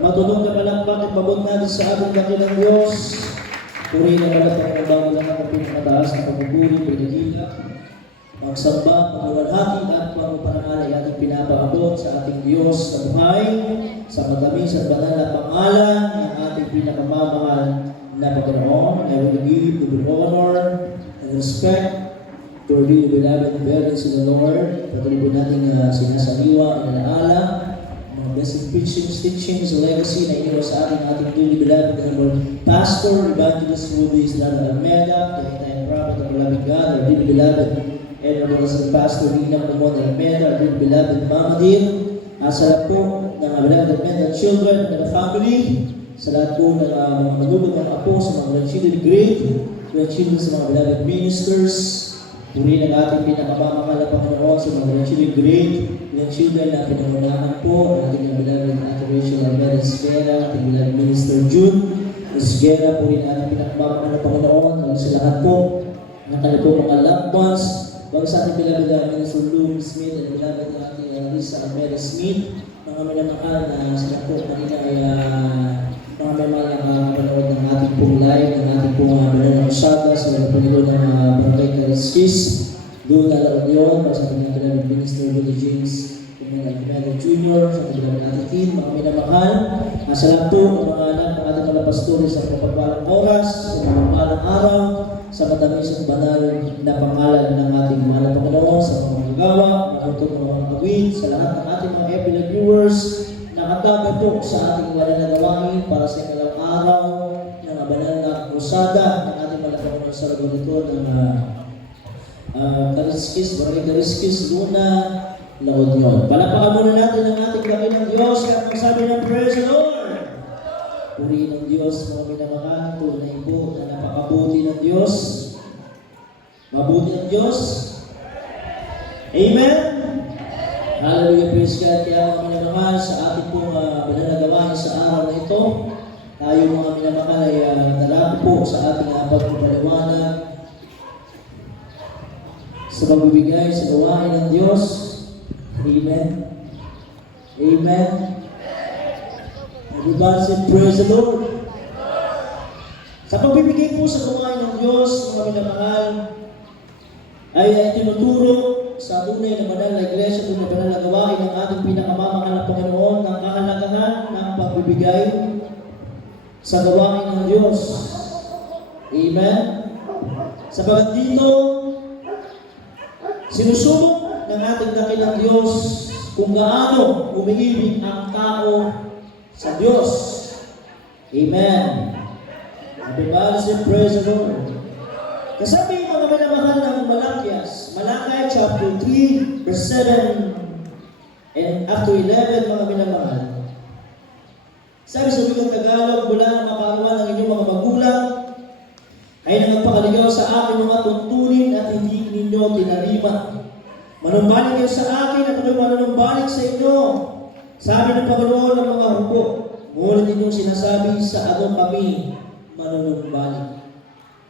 Matunog na palakpak at pabot natin sa ating dakilang Diyos. Puri na palakpak ng bago lang ang pinakamataas na pagpupuri, pinagila, magsamba, pagluwalhati at pagpapangalan ay ating pinapaabot sa ating Diyos na buhay, sa matamis at banal na pangalan ng ating pinakamamahal na Panginoon. I will give the honor and respect to our dear beloved parents in the Lord. Patuloy po natin sinasaliwa, inalaala, mga blessed preachings, teachings, legacy na iniwa sa ating dearly beloved Pastor, Evangelist Rudy Islanda Almeida, the prophet of the loving God, our dearly beloved and our blessed Pastor Nina Kumon Almeida, our dearly beloved Mama Dear, sa lahat po ng mga beloved Almeida children and family, sa lahat po ng mga manubod ng apo, sa mga grandchildren great, grandchildren sa mga beloved ministers, puri ng ating pinakamamahal na Panginoon sa mga grandchildren great, grandchildren na pinangunahan po, ating beloved Ate Rachel Almeida Esguera, ating beloved Minister June Esguera, puri ng ating pinakamamahal na Panginoon, sa lahat po ng kanilang po mga loved ones, bago sa ating beloved Minister Lou Smith and beloved Ate Lisa Almeida Smith, mga minamahal na sila po kanina ay mga may mga nakapanood ng ating pong live, ng ating pong Banana Usada, sa mga panilo ng Barangay Kariskis, doon na laon yun, para sa ating beloved Minister Willie James, mga Almeida Jr., sa ating beloved Ate Tin, mga minamahal, sa lahat po ng mga anak ng ating mga pastore sa kapagpalang oras, sa mga palang araw, sa matamis at banal na pangalan ng ating mahal na Panginoon, sa mga magawa, matutong ng mga awit, sa lahat ng ating mga epilogue viewers, nakatabi po sa ating banal na gawain para sa ikalang araw ng banal na krusada ng ating mahal na Panginoon sa lagon nito ng Kariskis, Barangay Kariskis, Luna, La Union. Palapakan muna natin ang ating dakilang Diyos at magsabi ng praise the Lord. Puri ng Diyos, mga minamahal, tunay po na napakabuti ng Diyos. Mabuti ng Diyos. Amen? Hallelujah, praise God. Kaya mga minamahal, sa ating pong pinanagawain sa araw na ito, tayo mga minamahal ay talako po sa ating pagpapaliwanag sa pagbibigay sa gawain ng Diyos. Amen? Amen? Everybody say, praise the Lord. Sa pagbibigay po sa gawain ng Diyos, mga minamahal, ay tinuturo sa tunay na banal na iglesia, tunay na banal na gawain ng ating pinakamamahal na Panginoon ng kahalagahan ng pagbibigay sa gawain ng Diyos. Amen? Sapagat dito, sinusubok ng ating dakilang Diyos kung gaano umiibig ang tao sa Diyos. Amen. Everybody say, praise the Lord. Kasabi yung mga minamahal ng Malakias, Malakay chapter 3, verse 7 and up to 11, mga minamahal. Sabi sa wikang Tagalog, mula na makaruan ng inyong mga magulang, ay nagpakaligaw sa akin mga tuntunin at hindi ninyo tinarima. Manumbalik kayo sa akin at ako'y manunumbalik sa inyo. Sabi ng Panginoon ng mga hukbo, ngunit inyong sinasabi sa ano kami manunumbalik.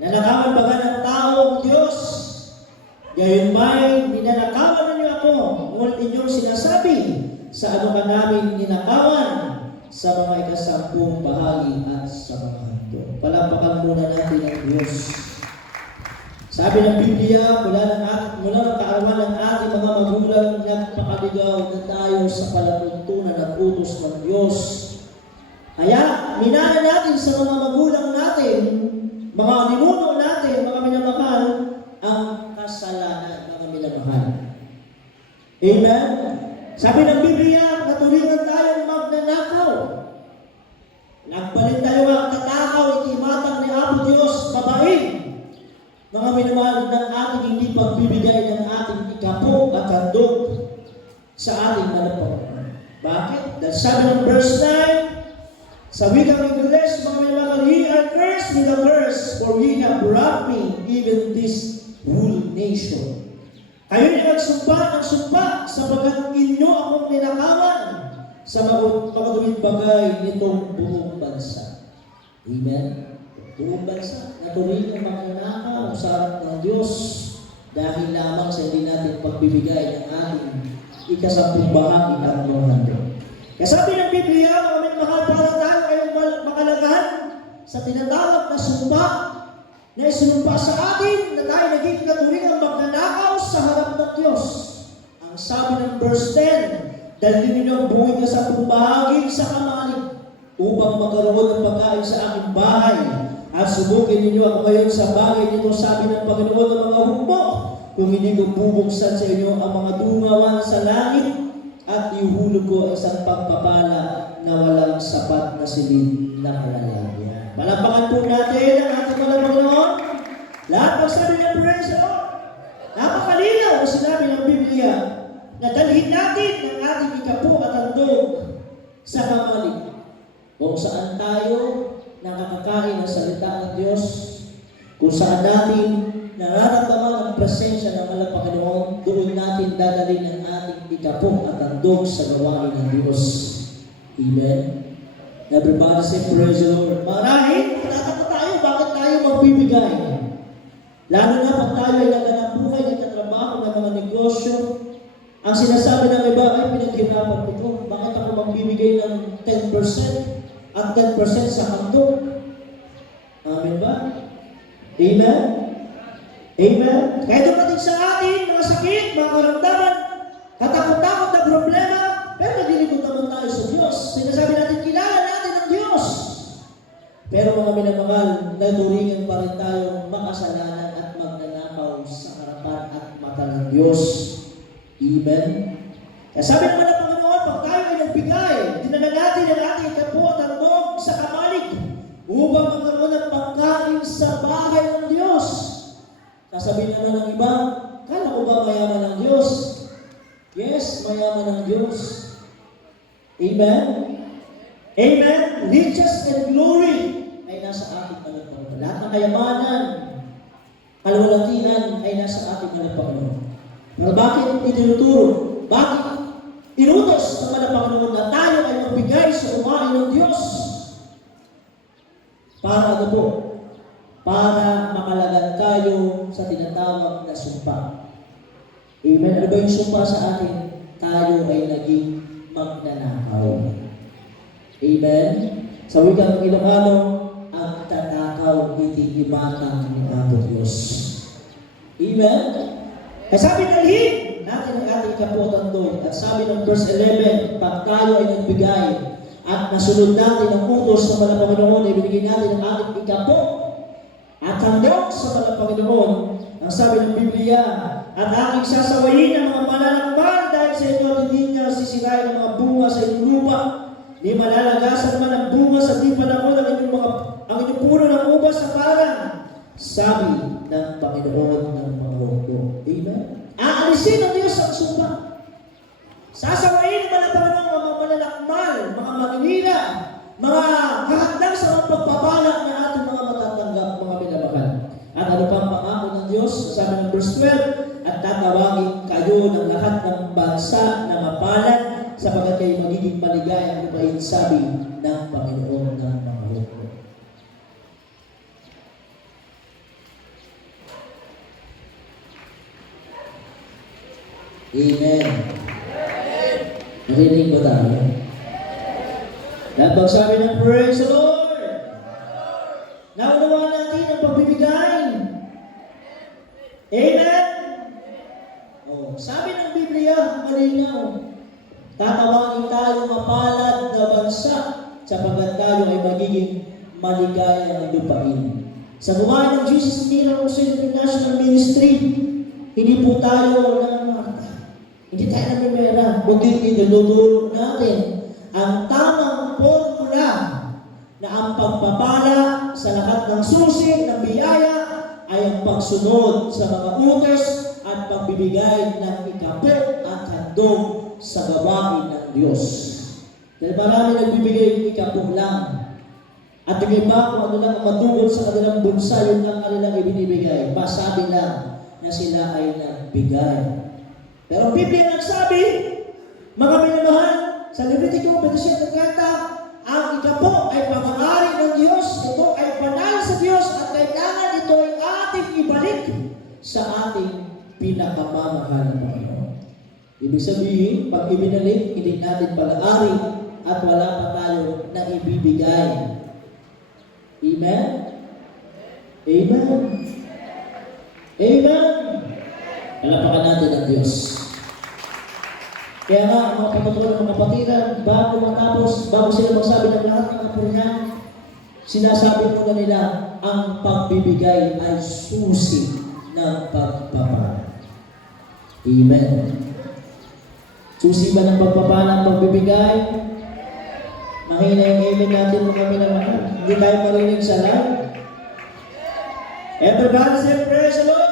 Nanakawan ba ng tao ang Diyos? Gayon ba'y ninanakawan ninyo ako, ngunit inyong sinasabi sa ano ka namin ninakawan sa mga ikasampung bahagi at sa mga handog. Palapakan muna natin ang Diyos. Sabi ng Biblia, mula ng kaarawan ng ating mga magulang, nagpakaligaw na tayo sa palatuntunan at utos ng Diyos. Kaya, minana natin sa mga magulang natin, mga ninuno natin, mga minamahal, ang kasalanan, mga minamahal. Amen? Sabi ng Biblia, natulingan tayong magnanakaw. Nagbalit tayo ang tatakaw, ikimatang ni Apo Diyos, babae. Mga minamahal ng ating hindi pagbibigay ng ating ikapo at handog sa ating Panginoon. Bakit? Dahil sabi ng verse 9, sa wikang English, mga minamahal, ye are cursed with a curse, for ye have robbed me, even this whole nation. Kayo ay nagsumpa ng sumpa, sapagat inyo akong ninakawan sa mga bagay nitong buong bansa. Amen? Buong bansa, natuloy ang magnanakaw sa harap ng Diyos dahil lamang sa hindi natin pagbibigay ng ating ikasampung bahagi at mga handog. Kaya sabi ng Biblia, mga minamahal, para sa tinatawag na sumpa na isinumpa sa atin na tayo naging katuwingang magnanakaw sa harap ng Diyos. Ang sabi ng verse 10, dalhin ninyo ang buhay ka sa pumahagi sa kamalig upang magkaroon ng pagkain sa aking bahay at subukin ninyo ako ngayon sa bagay nito, sabi ng Panginoon ng mga hukbo, kung hindi ko bubuksan sa inyo ang mga dungawan sa langit at ihuhulog ko ang isang pagpapala na walang sapat na silid na kalalagyan. Palapakan po natin ang ating mga Panginoon. Lahat ng sabi niya, praise the Lord. Napakalinaw na sinabi ng Biblia na dalhin natin ang ating ikapo at handog sa kamalig kung saan tayo nakakakain ng salita ng Diyos, kung saan natin nararamdaman ang presensya ng mga Panginoon, doon natin dadalhin ang ating ikapo at handog sa gawain ng Diyos. Amen. Everybody say praise the Lord. Marahil, tataka tayo, bakit tayo magbibigay? Lalo na pag tayo ay naganap buhay, nagtatrabaho ng mga negosyo, ang sinasabi ng iba ay pinaghirapan ko ito. Bakit ako magbibigay ng 10% at 10% sa handog? Amen ba? Amen? Amen? Kaya dumating sa atin, mga sakit, mga karamdaman, katakot-takot na problema, pero naglilingkod naman tayo sa Diyos. Sinasabi natin, kilala natin ang Diyos. Pero mga minamahal, naturingan pa rin tayong makasalanan at magnanakaw sa harapan at mata ng Diyos. Amen? Kaya sabi naman ng Panginoon, pag tayo ay nagbigay, dinala natin ang ating ikapo at handog sa kamalig upang magkaroon ng pagkain sa bahay ng Diyos. Sasabihin naman ng iba, kala ko ba mayaman ng Diyos? Yes, mayaman ng Diyos. Amen? Amen? Riches and glory ay nasa ating Panginoon. Lahat ng kayamanan, kalwalatian ay nasa ating Panginoon. Pero bakit itinuturo? Bakit inutos ng Panginoon na tayo ay magbigay sa umain ng Diyos? Para ano po? Para makalagan tayo sa tinatawag na sumpa. Amen? Ano ba yung sumpa sa atin? Tayo ay naging magnanakaw. Amen? Sa wikang Ilocano, ang tatakaw iti-imatang ni Apo Diyos. Amen? Kaya sabi dalhin natin ang ating ikapo at handog. At sabi ng verse 11, pag tayo ay nagbigay at nasunod natin ang utos ng mga Panginoon, ay binigay natin ang ating ikapo at handog sa mga Panginoon. Ang sabi ng Biblia, at aking sasawayin ang mga malalakban dahil sa inyo at hindi niya sisirain ang mga bunga sa inyong lupa. Ni malalagasan naman ang bunga sa di panahon ang inyong puno ng ubas sa parang. Sabi ng Panginoon ng mga hukbo. Amen? Aalisin ng Diyos ang sumpa. Sasawayin naman ang Panginoon ang mga malalakmal, mga maninira, mga kahandang sa mga pagpapalat na ating mga matatanggap, mga minamahal. At ano pa ang pangako ng Diyos? Sabi ng verse 12, at tatawagin kayo ng lahat ng bansa na mapalad sapagkat kayo magiging maligaya ang lupain, sabi ng Panginoon ng mga hukbo. Amen. Narinig ba tayo? Dahil pag sabi ng praise the Lord, naunawaan natin ang pagbibigay. Amen? Oh, sabi ng Biblia, malinaw, tatawagin tayo mapalad na bansa sapagkat tayo ay magiging maligaya ng lupain. Sa buhay ng Jesus Miracle International Ministry, hindi po tayo hindi tayo namimera, kundi tinuturo natin ang tamang formula na ang pagpapala sa lahat ng susi, ng biyaya, ay ang pagsunod sa mga utos at pagbibigay ng ikapo at handog sa gawain ng Diyos. Dahil marami nagbibigay ng ikapo lang. At yung iba, kung ano lang ang matugod sa kanilang bunsa, yun ang kanilang ibinibigay. Masabi lang na sila ay nagbigay. Pero ang Biblia nagsabi, mga minamahal, sa Levitico 27:30, ang ikapo ay pag-aari ng Diyos, ito ay banal sa Diyos at kailangan ito ay ating ibalik sa ating pinakamamahal na Panginoon. Ibig sabihin, pag ibinalik, hindi natin pag-aari at wala pa tayo na ibibigay. Amen? Amen. Amen. Palapakan natin ang Diyos. Kaya nga, mga patutunan, mga kapatiran, bago matapos, bago sila magsabi ng lahat ng kapurihan, sinasabi muna nila, ang pagbibigay ay susi ng pagpapala. Amen. Susi ba ng pagpapala ang pagbibigay? Mahina yung amen natin kung kami naman. Hindi tayo marinig sa live. Everybody say praise the Lord.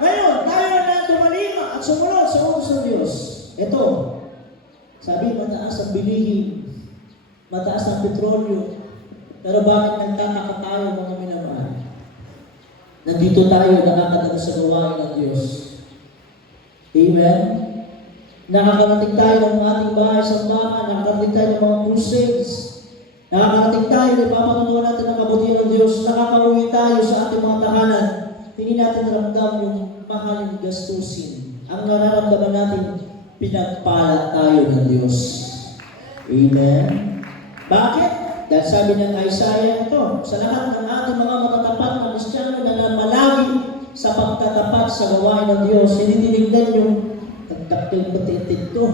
Ngayon, tayo na tumalima at sumunod sa utos ng Diyos. Ito, sabi, mataas ang bilihin, mataas ang petrolyo, pero bakit nagtataka tayo mga minamahal? Nandito tayo nakakatagal sa gawain ng Diyos. Amen? Nakakarating tayo ng ating bahay sa bahay, nakakarating tayo ng mga crusades, nakakarating tayo, ipapatutunan natin ang kabutihan ng Diyos, nakakauwi tayo sa ating mga tahanan, hindi natin ramdam yung mahaling gastusin. Ang nararamdaman natin, pinagpala tayo ng Diyos. Amen? Bakit? Dahil sabi ng Isaiah ito, sa lahat ng ating mga matatapat na Kristiyano na namalagi sa pagtatapat sa gawain ng Diyos, hindi tinignan yung tagtaktil patitid to.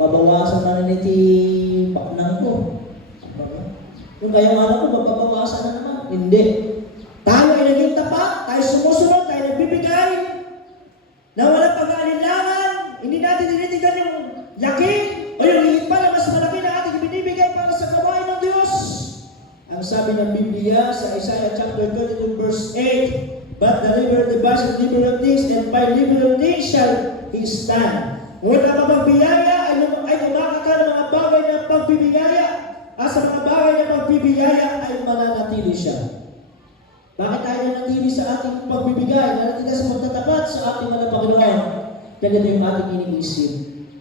Mabawasan na rin iti paknang ko. Yung kaya nga ko, mababawasan na naman. Hindi. Tayo ay naging tapat, tayo sumusunod, tayo nagbibigay, na walang pag-aalinlangan, hindi natin tinitigan yung laki, o yung higit pa na mas malaki na ating binibigay para sa gawain ng Diyos. Ang sabi ng Biblia sa Isaiah chapter 32 verse 8, but the liberal device of liberal things, and by liberal things shall he stand. Ngunit ang magbiyaya ay kumakaka ng mga bagay ng pagbibigaya, at sa mga bagay ng pagbibigaya ay mananatili siya. Bakit tayo nanatili sa ating pagbibigay, nanatili sa pagtatapat sa ating mga Panginoon? Ganito yung ating iniisip,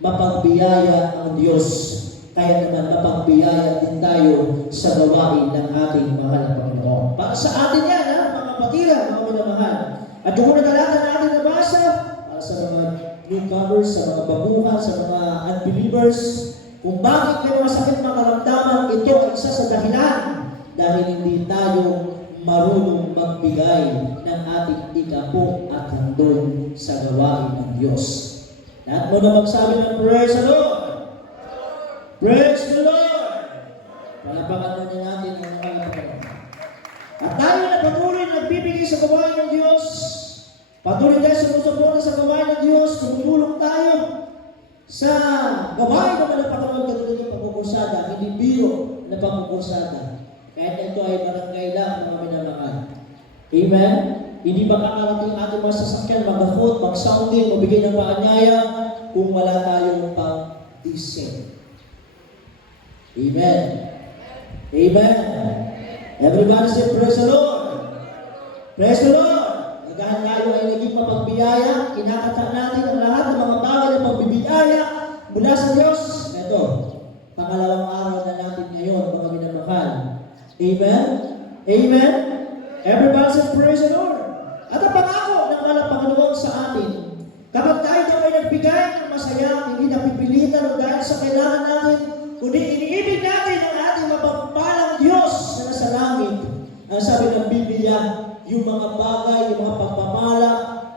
mapagbiyaya ang Diyos. Kaya naman mapagbiyaya din tayo sa gawain ng ating mahal na Panginoon. Para sa atin yan, mga kapatira, mga minamahal. At yung unang talata na ating nabasa, para sa mga newcomers, sa mga baguhan, sa mga unbelievers, kung bakit may mga sakit mga karamdaman, ito ay isa sa dahilan dahil hindi tayo marunong magbigay ng ating ikapo at handog sa gawain ng Diyos. Lahat mo na magsabi ng praise the Lord! Praise the Lord! Palapakan na natin ang mga. At tayo na patuloy nagbibigay sa gawain ng Diyos. Patuloy tayo sumusuporta sa gawain ng Diyos. Tumutulong tayo sa gawain naman ng Panginoon katulad ng pagkukursada, hindi biro na pagkukursada. Kahit ito ay barangay lang, mga minamahal. Amen? Hindi makakarating ating mga sasakyan, mag-foot, mag-sounding, mabigay ng paanyaya kung wala tayong pang-discern. Amen? Amen? Everybody say, praise the Lord! Praise the Lord! Nagahan tayo ay naging mapagbiyaya, kinakata natin ang lahat ng mga bagay na pagbibiyaya mula sa Diyos. Ito, pangalawang araw na natin ngayon, mga minamahal. Amen? Amen? Everybody say, praise the Lord. At ang pangako ng walang Panginoon sa atin, kapag tayo daw ay nagbigay ng masaya, hindi napipilitan o dahil sa kailangan natin, kundi iniibig natin ang ating mapagpalang Diyos na nasa langit. Ang sabi ng Biblia, yung mga bagay, yung mga pagpapala,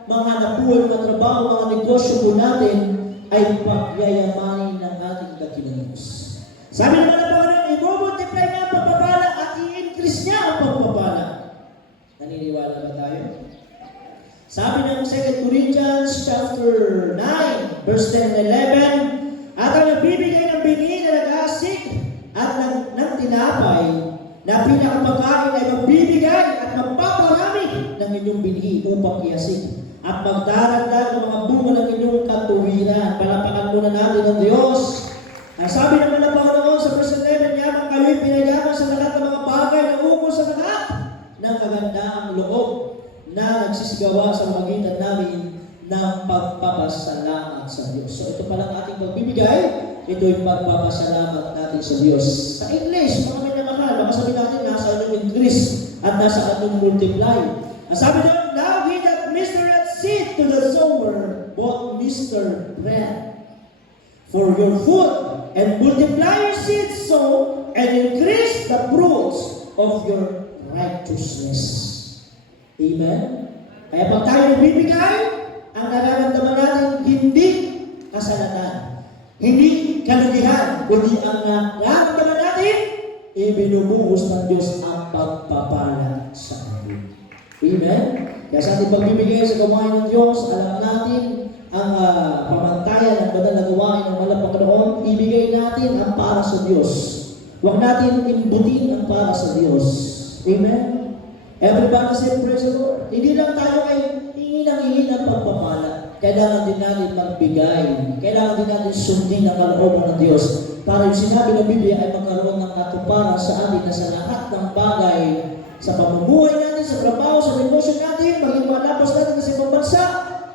mga nabuhay, mga trabaho, mga negosyo po natin, ay pagyayamanin ng ating dakilang Diyos. Sabi naman ng Panginoon, i-multiply niya ang pagpapala at i-increase niya ang pagpapala. Naniniwala ba tayo? Sabi ng 2 Corinthians chapter 9, verse 10 and 11, at ang nagbibigay ng binhi na nag-asik at ng tinapay na pinakapagkain ay magbibigay at magpaparami ng inyong binhi upang iasik at magdaragdag ng mga bunga ng inyong katuwiran. Palapakan muna natin ang Diyos. Ang sabi naman ng Panginoon sa verse 11, yaman kayo'y pinayaman sa lahat ng mga bagay na ukol sa lahat ng kagandaang loob na nagsisigawa sa magitan namin ng pagpapasalamat sa Diyos. So ito palang ating pagbibigay, ito yung pagpapasalamat natin sa Diyos. Sa English, mga minamahal, baka sabi natin nasa anong increase at nasa anong multiply. Ang sabi doon, now he that ministereth seed to the sower, both minister bread for your food and multiply your seed so, and increase the fruits of your righteousness. Amen? Kaya pag tayo nagbibigay, ang nararamdaman natin hindi kasalanan, hindi kalugihan, kundi ang nararamdaman natin, ibinubuhos ng Diyos ang pagpapala sa atin. Amen? Kaya sa ating pagbibigay sa gawain ng Diyos, alam natin ang pamantayan ng banal na gawain ng walang Panginoon, ibigay natin ang para sa Diyos. Huwag natin imbutin ang para sa Diyos. Amen? Everybody say, praise the Lord. Hindi lang tayo ay hingin ng pagpapala. Kailangan din natin magbigay. Kailangan din natin sundin ang kalooban ng Diyos. Para yung sinabi ng Biblia ay magkaroon ng katuparan sa atin na sa lahat ng bagay, sa pamumuhay natin, sa trabaho, sa negosyo natin, maging mga labas natin sa ibang bansa,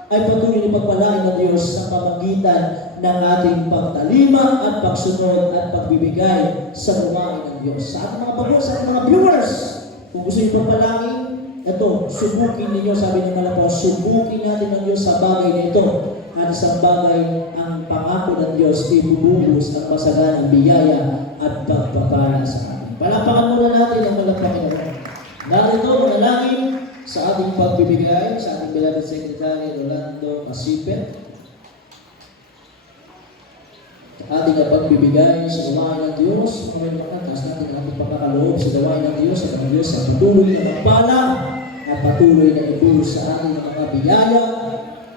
ay patuloy na pagpalain ng Diyos sa pamagitan ng ating pagtalima at pagsunod at pagbibigay sa gawain ng Diyos. Sa ating mga pagod, sa ating mga viewers, kung gusto niyo pagpalain, ito, subukin ninyo, sabi ng Malapos, subukin natin ng Diyos sa bagay na ito. At isang bagay, ang pangako ng Diyos, ibubuhos ang masaganang biyaya at pagpapala sa atin. Palapakan muna natin ang malapakin na narito, manalangin sa ating pagbibigay, sa ating beloved Secretary Rolando Masipet. Sa ating pagbibigay sa gawain ng Diyos, kami makatas natin ang ating pagkakaloob sa gawain ng Diyos, at ang Diyos sa patuloy na magpala at patuloy na ibuhos sa ating mga biyaya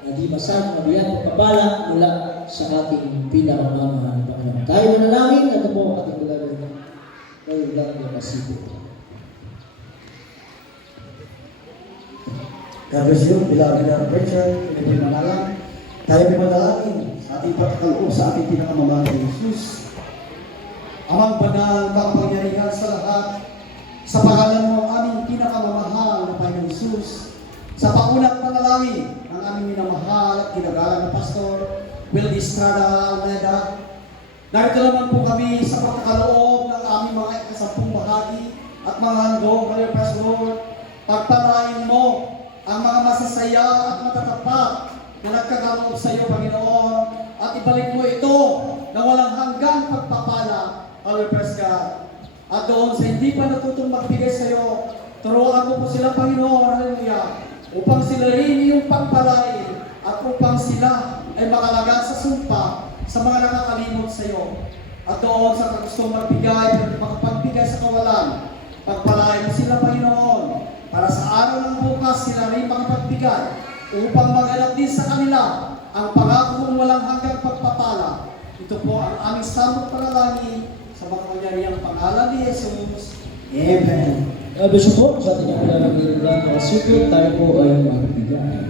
na di masang mabiyang pagpapala mula sa ating pinakamamahal na Panginoon. Tayo manalangin, ito po ang ating beloved Rolando Masipet. God bless you, beloved Richard, pinagpimanalang. Tayo pinadalangin sa ating pagkakaloob sa ating pinakamamahal na Jesus. Amang banal, makapangyarihan sa lahat, sa pangalan mo ang aming pinakamamahal na Panginoon Jesus. Sa paunang panalangin, ang aming minamahal at kinagalang na Pastor, Will Estrada Almeida. Narito naman po kami sa pagkakaloob ng aming mga ikasampung bahagi at mga handog, Brother Pastor. Pagpalain mo ang mga masasaya at matatapat na nagkakaloob sa iyo, Panginoon, at ibalik mo ito na walang hanggang pagpapala, Hallelujah God. At doon sa hindi pa natutong magbigay sa iyo, turuan mo po sila, Panginoon, Hallelujah, upang sila rin iyong pagpalain at upang sila ay makalaga sa sumpa sa mga nakakalimot sa iyo. At doon sa gustong magbigay, makapagbigay sa kawalan, pagpalain mo sila, Panginoon, para sa araw ng bukas sila rin makapagbigay upang maganap din sa kanila ang pangako ng walang hanggang pagpapala. Ito po ang aming samot panalangin sa makapangyarihang pangalan ni Jesus. Amen. Gusto po sa ating beloved Rolando Masipet, tayo po ay magbigay.